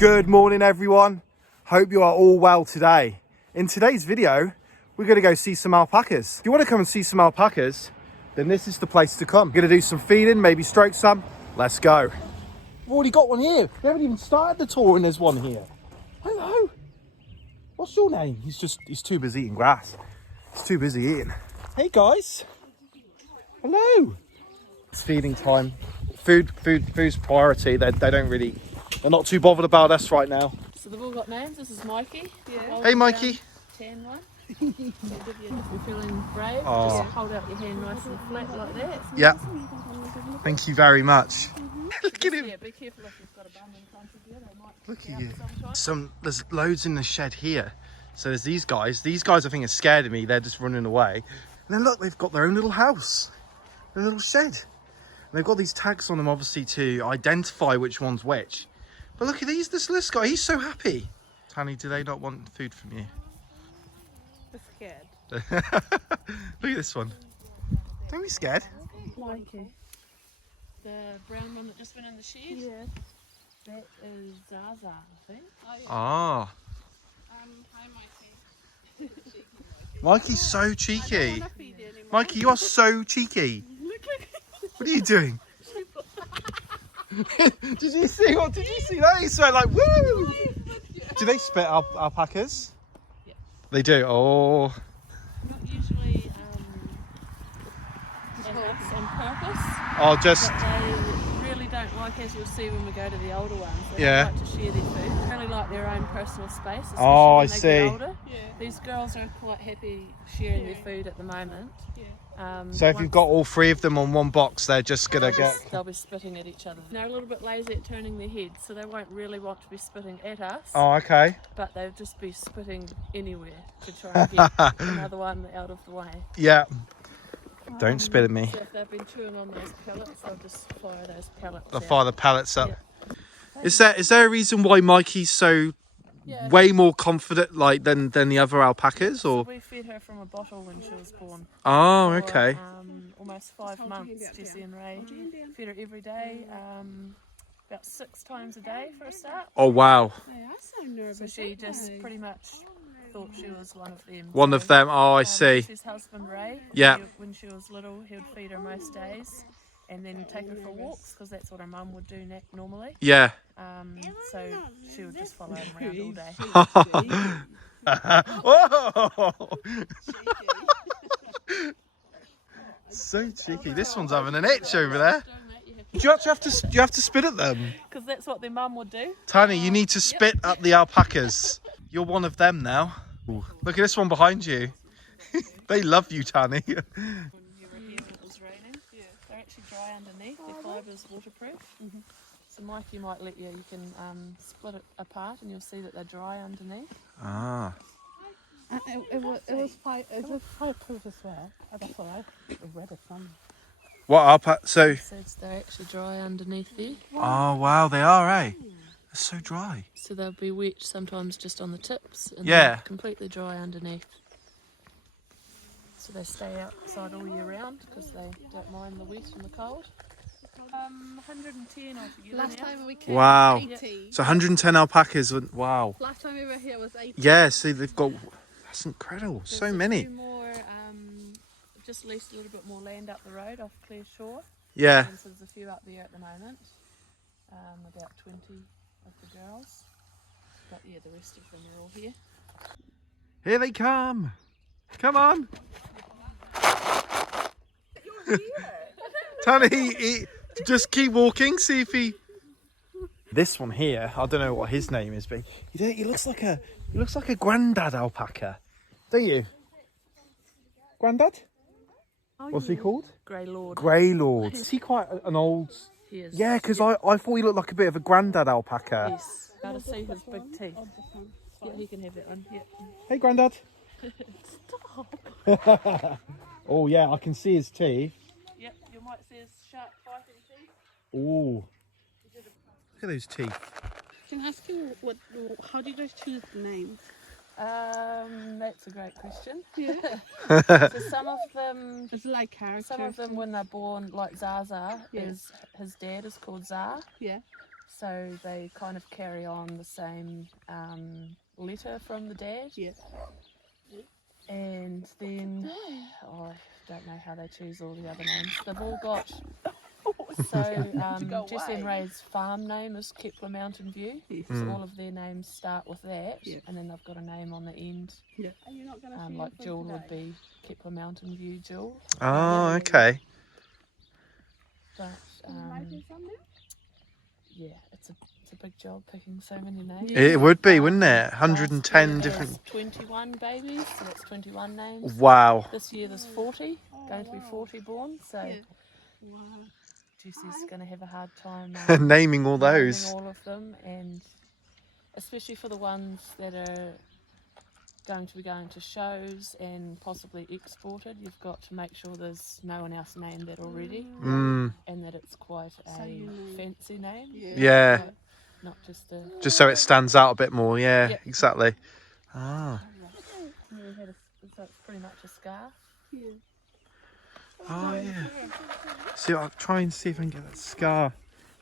Good morning everyone, hope you are all well today. In today's video, we're going to go see some alpacas. If you want to come and see some alpacas, then this is the place to come. We're going to do some feeding, maybe stroke some. Let's go. We've already got one here. We haven't even started the tour and there's one here. Hello. What's your name? He's too busy eating grass. He's too busy eating. Hey guys. Hello. It's feeding time. Food's priority. They're not too bothered about us right now. So they've all got names. This is Mikie. Yeah. Hey Mikie. Tan one. If you're feeling brave, Oh. just hold out your hand nice and flat like that. Yeah. Thank you very much. Look at him. Yeah, be careful if you've got a bum in front of you. They might Look kick at you you. out sometimes. There's loads in the shed here. So there's these guys. These guys I think are scared of me. They're just running away. And then look, they've got their own little house. Their little shed. And they've got these tags on them obviously to identify which one's which. But look at this guy, he's so happy. Tanny, do they not want food from you? They're scared. Look at this one. Don't be scared. Mikie. The brown one that just went in the shed? Yeah. That is Zaza, I think. Oh, yeah. Ah. Hi, Mikie. Mikey's so cheeky. Mikie, you are so cheeky. What are you doing? Did you see that? He's so like, woo! Do they spit alpacas? Yeah. They do. Oh. Not usually on purpose. Oh, just. But they really don't like, as you'll see when we go to the older ones, they Yeah. don't like to share their food. They really like their own personal space, especially Oh, when I they see. get older. Yeah. These girls are quite happy sharing their food at the moment. Yeah. So if you've got all three of them on one box, they're just gonna get. They'll be spitting at each other. They're a little bit lazy at turning their heads, so they won't really want to be spitting at us. Oh, okay. But they'll just be spitting anywhere to try and get another one out of the way. Yeah. Don't spit at me. So if they've been chewing on those pellets, they'll just fire those pellets They'll out. fire the pellets up. Yeah. Is there a reason why Mikey's so Yeah. way more confident like than the other alpacas, or? We fed her from a bottle when she was born. Oh, For, okay. Almost 5 months, Jessie and Ray. Fed her every day, about 6 times a day for a start. Oh wow. So she just pretty much thought she was one of them. One of them. Oh, I see. Jesse's husband Ray. Yeah. When she was little, he would feed her most days, and then take her for walks because that's what her mum would do normally. Yeah. So she would just follow him around all day. Oh! So cheeky. This one's having an itch over there. Do you actually have to spit at them? Because that's what their mum would do. Tiny, you need to spit at the alpacas. You're one of them now. Ooh, look at this one behind you. They love you, Tani. When you were here when it was raining, they're actually dry underneath. Their fiber's waterproof. So Mikey might let you can split it apart and you'll see that they're dry underneath. Ah. It was fireproof as well. That's what I read it from. What alpaca? So. They're actually dry underneath there. Oh wow, they are, eh? They're so dry. So they'll be wet sometimes just on the tips and Yeah. they're completely dry underneath. So they stay outside all year round because they don't mind the wet and the cold. 110 altogether. Last now. time we came, Wow. 80. So 110 alpacas. Wow. Last time we were here was 80. Yeah. See, they've got. That's incredible. There's So a many. few more, just leased a little bit more land up the road off Clear Shore. Yeah. And so there's a few up there at the moment. About 20 of the girls. But yeah, the rest of them are all here. Here they come. Come on. Tony, just keep walking. See if he. This one here, I don't know what his name is, but he looks like a granddad alpaca, don't you? Granddad? What's he called? Grey Lord. Grey Lord. Is he quite an old? He is. Yeah, because I thought he looked like a bit of a granddad alpaca. Yes. Gotta see his big teeth. Yeah, he can have that one. Yeah. Hey, Grandad. Stop. Oh yeah, I can see his teeth. Yep, you might see his sharp fighting teeth. Ooh. Look at those teeth. Can I ask you how do you guys choose the names? That's a great question. Yeah. So some of them, Just like characters. some of them when they're born, like Zaza, Yeah. is his dad is called Zar. Yeah. So they kind of carry on the same letter from the dad. Yeah. And then, I don't know how they choose all the other names. They've all got, so Jessie and Ray's farm name is Kepler Mountain View. So all of their names start with that, and then they've got a name on the end. Yeah. Are you not gonna Like Jewel would be Kepler Mountain View Jewel. Oh, okay. But yeah, it's a big job picking so many names. It would be, wouldn't it? 110 Last year different. there's 21 babies, so that's 21 names. Wow. This year there's 40, going to be 40 born, so Wow. Jessie's going to have a hard time Naming all those. naming all of them, and especially for the ones that are going to be going to shows and possibly exported, you've got to make sure there's no one else named that already, and that it's quite a fancy name. Yeah. Not just a... Just so it stands out a bit more. Yeah, exactly. Ah. So it's pretty much a scarf. Oh, yeah. See, I'll try and see if I can get that scar.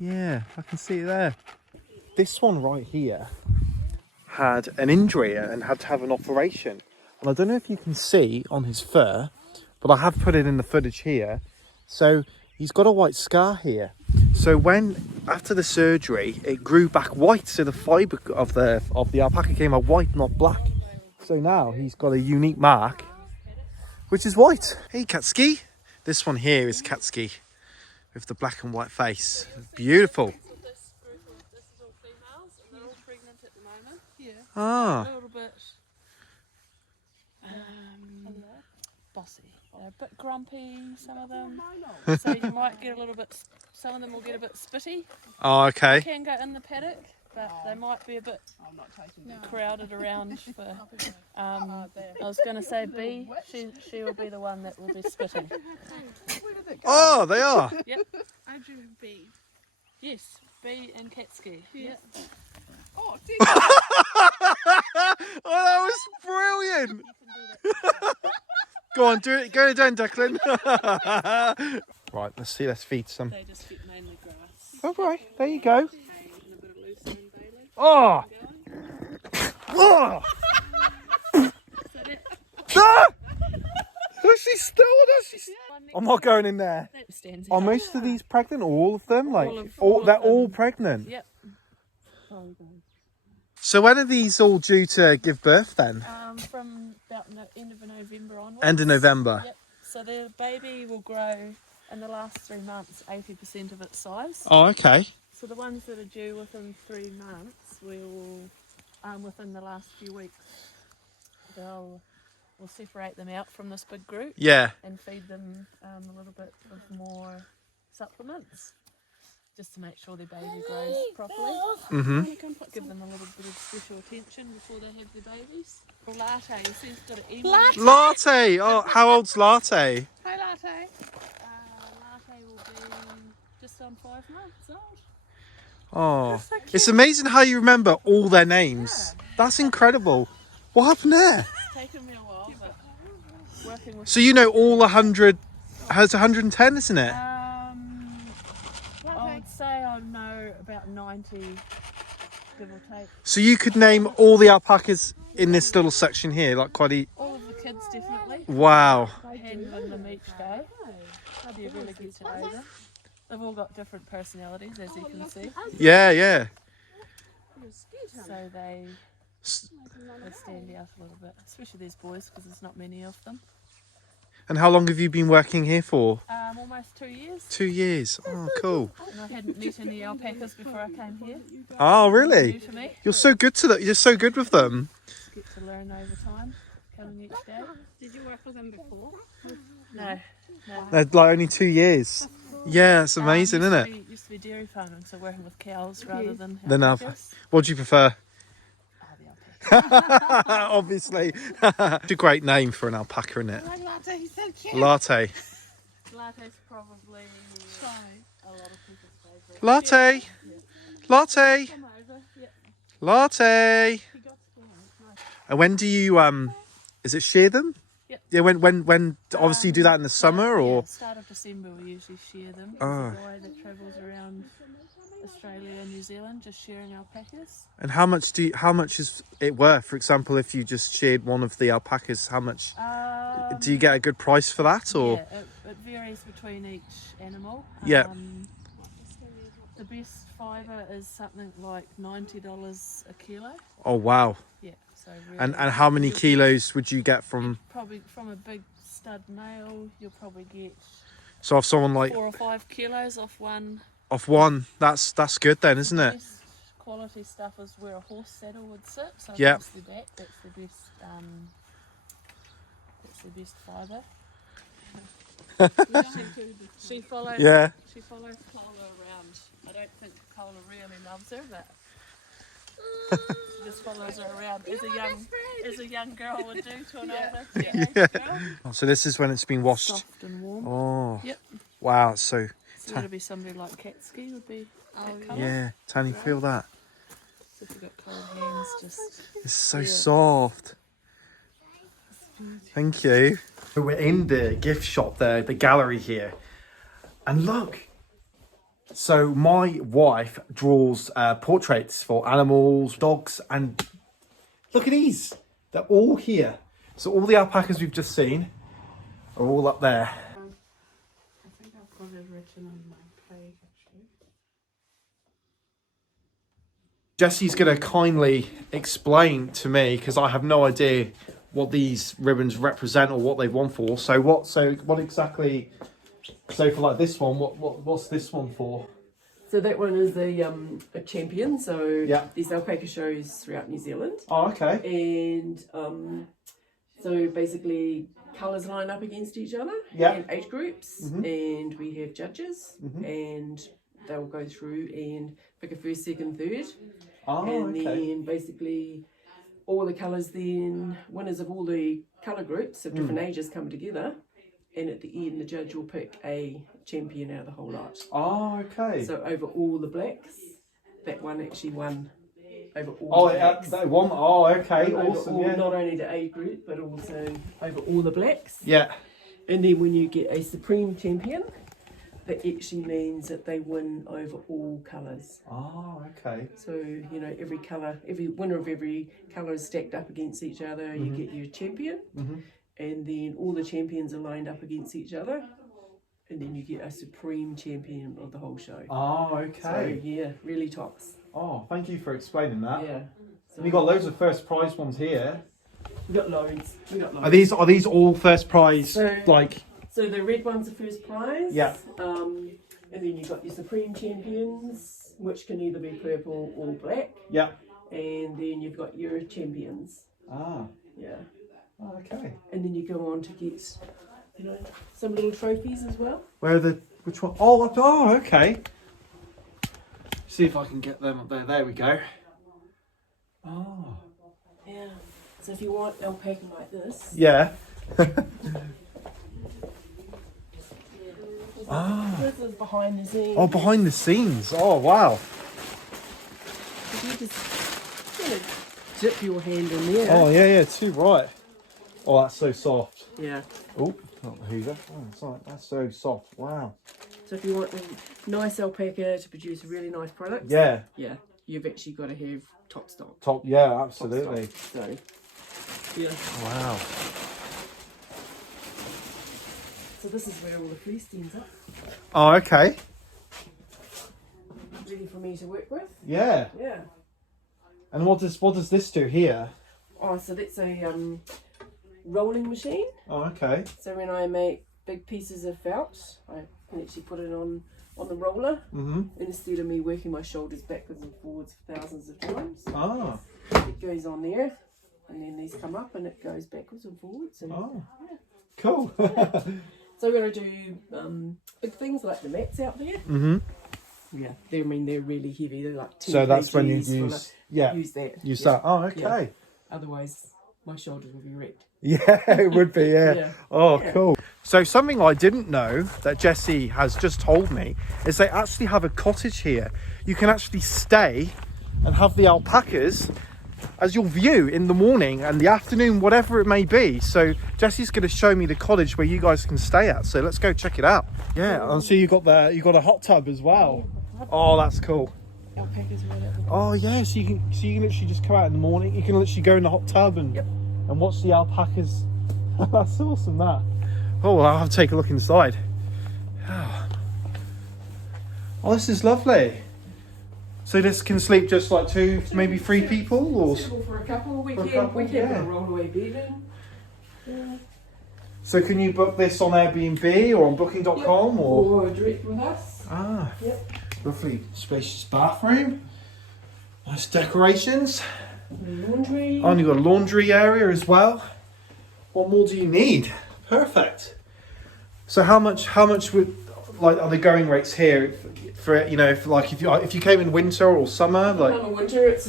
Yeah, I can see it there. This one right here had an injury and had to have an operation. And I don't know if you can see on his fur, but I have put it in the footage here. So he's got a white scar here. So after the surgery, it grew back white. So the fibre of the alpaca came out white, not black. So now he's got a unique mark, which is white. Hey, Katsuki. This one here is Katsuki with the black and white face. Beautiful. This is all females, and they're all pregnant at the moment. Yeah. Ah. A little bit bossy. They're a bit grumpy, some of them. So you might get a little bit, some of them will get a bit spitty. Oh, okay. They can go in the paddock, but they might be a bit crowded around for... I was going to say B, she will be the one that will be spitting. Oh, they are. Yep. I drew B. Yes, B and Katsuki. Yep. Oh, dear. Oh, that was brilliant. Go on, do it. Go down, Declan. Right, let's see. Let's feed some. They just get mainly grass. Oh, right. There you go. And a bit of lucerne Bailey. Oh. Oh. Ah! Does she still? I'm not going in there. That stands Are out. most of these pregnant? All of them? Like, All of they're them. all pregnant. Yep. So when are these all due to give birth then? From about end of November onwards. End of November. Yep. So the baby will grow in the last 3 months 80% of its size. Oh, okay. So the ones that are due within 3 months, we'll within the last few weeks, we'll separate them out from this big group. Yeah. And feed them a little bit of more supplements, just to make sure their baby grows properly. Mm-hmm. Give them a little bit of special attention before they have their babies. Latte, you see it's got an email. Latte. Oh, how old's Latte? Hi, Latte. Latte will be just on 5 months old. Oh, it's amazing how you remember all their names. That's incredible. What happened there? It's taken me a while, but working with... So you know all 100, has 110, isn't it? I would say I know about 90, give or take. So you could name all the alpacas in this little section here, like quite a... All of the kids, definitely. Wow. Handling them each day. How do you really get to know them? They've all got different personalities, as you can see. Yeah, yeah. So they stand out a little bit, especially these boys, because there's not many of them. And how long have you been working here for? Almost 2 years. 2 years. Oh, cool. And I hadn't met any alpacas before I came here. Oh, really? New to me. You're so good to that. You're so good with them. Get to learn over time, coming each day. Did you work with them before? No. They're like only 2 years. Yeah, it's amazing, isn't it? Used to be dairy farming, so working with cows rather than Then alpacas. what do you prefer? The alpaca. Obviously. It's a great name for an alpaca, isn't it? Hi, Latte. He's so cute. Latte. Latte's probably a lot of people's favourite. Latte. Latte. Come over. Yep. Latte. He got scared. Nice. And when do you is it shear them? Yep. Yeah, when obviously you do that in the summer or Start of December we usually shear them. Oh. There's a guy that travels around Australia and New Zealand, just shearing alpacas. And how much is it worth? For example, if you just sheared one of the alpacas, how much do you get a good price for that? Or Yeah, it varies between each animal. Yeah. The best fibre is something like $90 a kilo. oh wow! Yeah, so really, And how many you'll- kilos would you get from? Probably from a big stud male, you'll probably get So if someone like 4 or 5 kilos off one. off one, that's good then, isn't it? Best quality stuff is where a horse saddle would sit. So Yeah. across the back, that's the best. That's the best fibre. She follows. Yeah. She follows Cola around. I don't think Cola really loves her, but she just follows her around as a young girl would do to an older teenage girl. Oh, so this is when it's been washed. Soft and warm. Oh. Yep. Wow. So So that'd be somebody like Katski would be that colour. yeah, Tanya, feel that. So if you've got cold hands, just It's so Yeah. soft. Thank you. We're in the gift shop, the gallery here. And look. So my wife draws portraits for animals, dogs, and look at these. They're all here. So all the alpacas we've just seen are all up there. I think I've got it written on my page actually. Jessie's going to kindly explain to me, because I have no idea what these ribbons represent or what they want for. So what exactly? So for like this one, what's this one for? So that one is a champion. So Yeah. there's alpaca shows throughout New Zealand, Oh, okay. and so basically colours line up against each other, Yeah. and age groups, and we have judges, and they'll go through and pick a first, second, third, Oh, and okay. then basically all the colours, then winners of all the colour groups of different ages come together, and at the end the judge will pick a champion out of the whole lot. Oh, okay. So over all the blacks, that one actually won over all Oh, the blacks. that one. Oh, okay. And over Awesome. all, Yeah. not only the age group, but also over all the blacks. Yeah. And then when you get a supreme champion, that actually means that they win over all colours. Oh, okay. So, you know, every colour, every winner of every colour is stacked up against each other. You get your champion, and then all the champions are lined up against each other. And then you get a supreme champion of the whole show. Oh, So, okay. yeah, really tops. Oh, thank you for explaining that. Yeah. So You got loads of first prize ones here. we got loads. We got loads. Are these all first prize? So- Like, So the red one's the first prize. Yeah. And then you've got your supreme champions, which can either be purple or black. yeah. And then you've got your champions. Ah. Yeah. Oh, okay. And then you go on to get, you know, some little trophies as well. Where are the? Which one? Oh, oh, okay. See if I can get them up there. There we go. Oh. Yeah. So if you want alpaca like this, Yeah. this is behind the scenes. Oh, behind the scenes. Oh, wow. If you just kind of dip your hand in there. Oh, yeah, too right. Oh, that's so soft. Yeah. Oh, not the Hoover. Oh, that's so soft. Wow. So if you want a nice alpaca to produce a really nice product, Yeah. yeah, you've actually got to have top stock. Top. Yeah, Top absolutely. stock. So, yeah. Wow. So this is where all the fleece ends up, Oh, okay. ready for me to work with. Yeah. Yeah. And what does this do here? Oh, so that's a rolling machine. Oh, okay. So when I make big pieces of felt, I can actually put it on the roller, instead of me working my shoulders backwards and forwards thousands of times. Ah. It goes on there, and then these come up, and it goes backwards and forwards. And Oh. Cool. so when I do big things like the mats out there, yeah, they're really heavy. They're like 10 So that's when you kgs full use of- yeah use that. use yeah. that. Oh, okay. Yeah. Otherwise, my shoulders will be wrecked. Yeah, it would be, yeah. Yeah. Oh, Yeah. cool. So something I didn't know that Jessie has just told me is they actually have a cottage here. You can actually stay and have the alpacas as your view in the morning and the afternoon, whatever it may be. So Jessie's going to show me the cottage where you guys can stay at. So let's go check it out. Yeah, and so you got a hot tub as well. Oh, that's cool. Alpacas right out the Oh yeah, so you can literally just come out in the morning. You can literally go in the hot tub and watch the alpacas. That's awesome. That. Oh, well, I'll have to take a look inside. Oh, this is lovely. So this can sleep just like 2, maybe 3 people, or Suitable for a couple. We For a can couple, we can yeah. put a rollaway bed in. Yeah. so can you book this on Airbnb or on Booking.com or? Or direct with us. Ah, Yep. lovely spacious bathroom. Nice decorations. Laundry. Oh, and you've got a laundry area as well. What more do you need? Perfect. So how much would, like, are the going rates here for, you know, if you came in winter or summer, like? In the winter, it's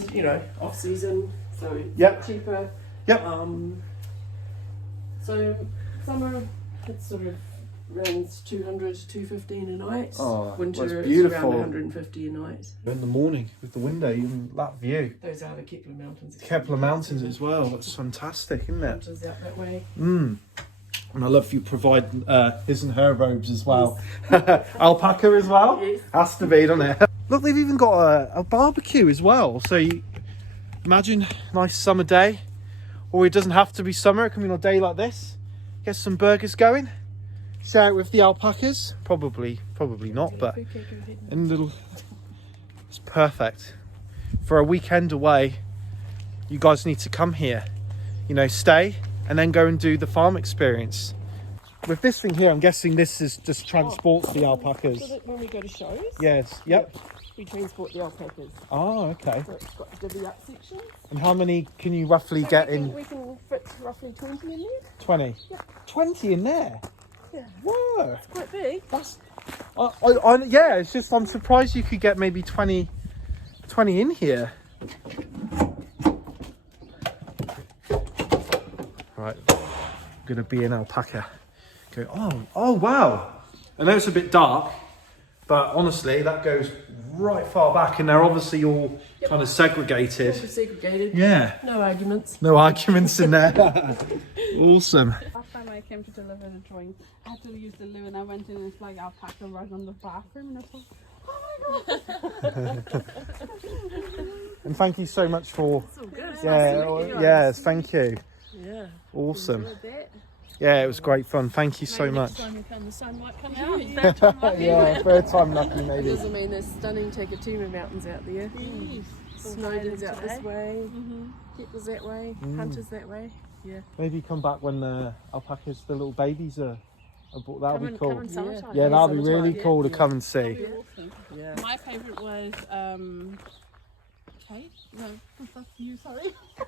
off season, so Yep. cheaper. Yep. So summer, it's sort of runs 200 to 215 a night. Oh, winter, that's it's beautiful. around 150 a night. In the morning with the window, you that view. Those are the Kepler Mountains. Kepler Mountains as well. That's fantastic, isn't it? Mountains out that way. Mm. And I love you provide his and her robes as well. Alpaca as well? Yes. Has to be, doesn't it? Look, they've even got a barbecue as well. So you imagine a nice summer day. Or it doesn't have to be summer, it can be on a day like this. Get some burgers going. Share it with the alpacas. Probably not, but in little. It's perfect. For a weekend away, you guys need to come here. You know, stay and then go and do the farm experience. With this thing here, I'm guessing this is just transports the alpacas. So that when we go to shows, Yes, yep. we transport the alpacas. Oh, okay. So it's got divvy up sections. And how many can you roughly get in? We can fit roughly 20 in there. 20? Yeah. 20 in there? Yeah. Whoa. Quite big. That's, yeah, it's just, I'm surprised you could get maybe 20 in here. Right, I'm gonna be an alpaca. Go, oh wow. I know it's a bit dark, but honestly, that goes right far back and they're obviously all kind of segregated. All segregated. Yeah, No arguments. no arguments in there. Awesome. Last time I came to deliver the drawing, I had to use the loo and I went in and it's like alpaca right on the bathroom and I thought, oh my god. And thank you so much for, It's all good. yes, thank you. Yeah. Awesome. Enjoyed that. Yeah, it was great fun. Thank you so Maybe much. Next time you come, the sun might come out. Third time lucky. Yeah, third time lucky maybe. Doesn't mean there's stunning Takatuma Mountains out there. Yes. Snowden's out this Today. way. Kepla's that way. Hunter's that way. Yeah. Maybe come back when the alpacas, the little babies are brought. That'll be cool. Come in summertime. Yeah, that'll be summertime, really yeah. cool to come and That'd see. be awesome. Yeah. My favourite was Kate. No, that's you. Sorry.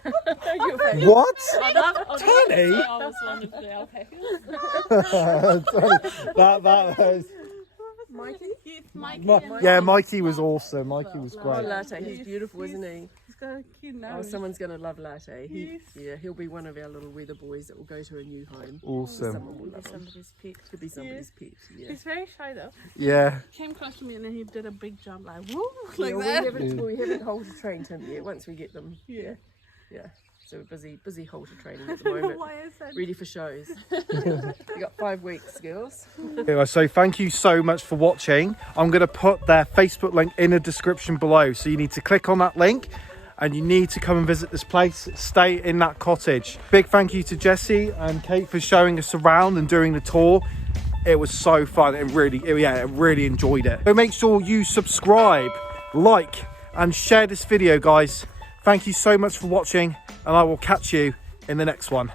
Your favourite. What? Tony. Tony? I was one of the alpacas. that was. Mikey? Yes, Mikey. Yeah, Mikey was awesome. Mikey was Oh, great. Latte. He's beautiful, isn't he? He's got a cute Oh, nose. someone's going to love Latte. Yes. Yeah, he'll be one of our little weather boys that will go to a new home. Awesome. Someone will love him. Somebody's pet. Could be somebody's pet. Yeah. He's very shy though. Yeah. Came close to me and then he did a big jump like woo, like Yeah, that. we haven't halter trained him yet. Once we get them, Yeah. yeah. So we're busy halter training at I the don't know moment. why I said. Ready for shows. We got 5 weeks, girls. Anyway, so thank you so much for watching. I'm going to put their Facebook link in the description below. So you need to click on that link and you need to come and visit this place. Stay in that cottage. Big thank you to Jessie and Kate for showing us around and doing the tour. It was so fun. I really enjoyed it. So make sure you subscribe, like and share this video, guys. Thank you so much for watching and I will catch you in the next one.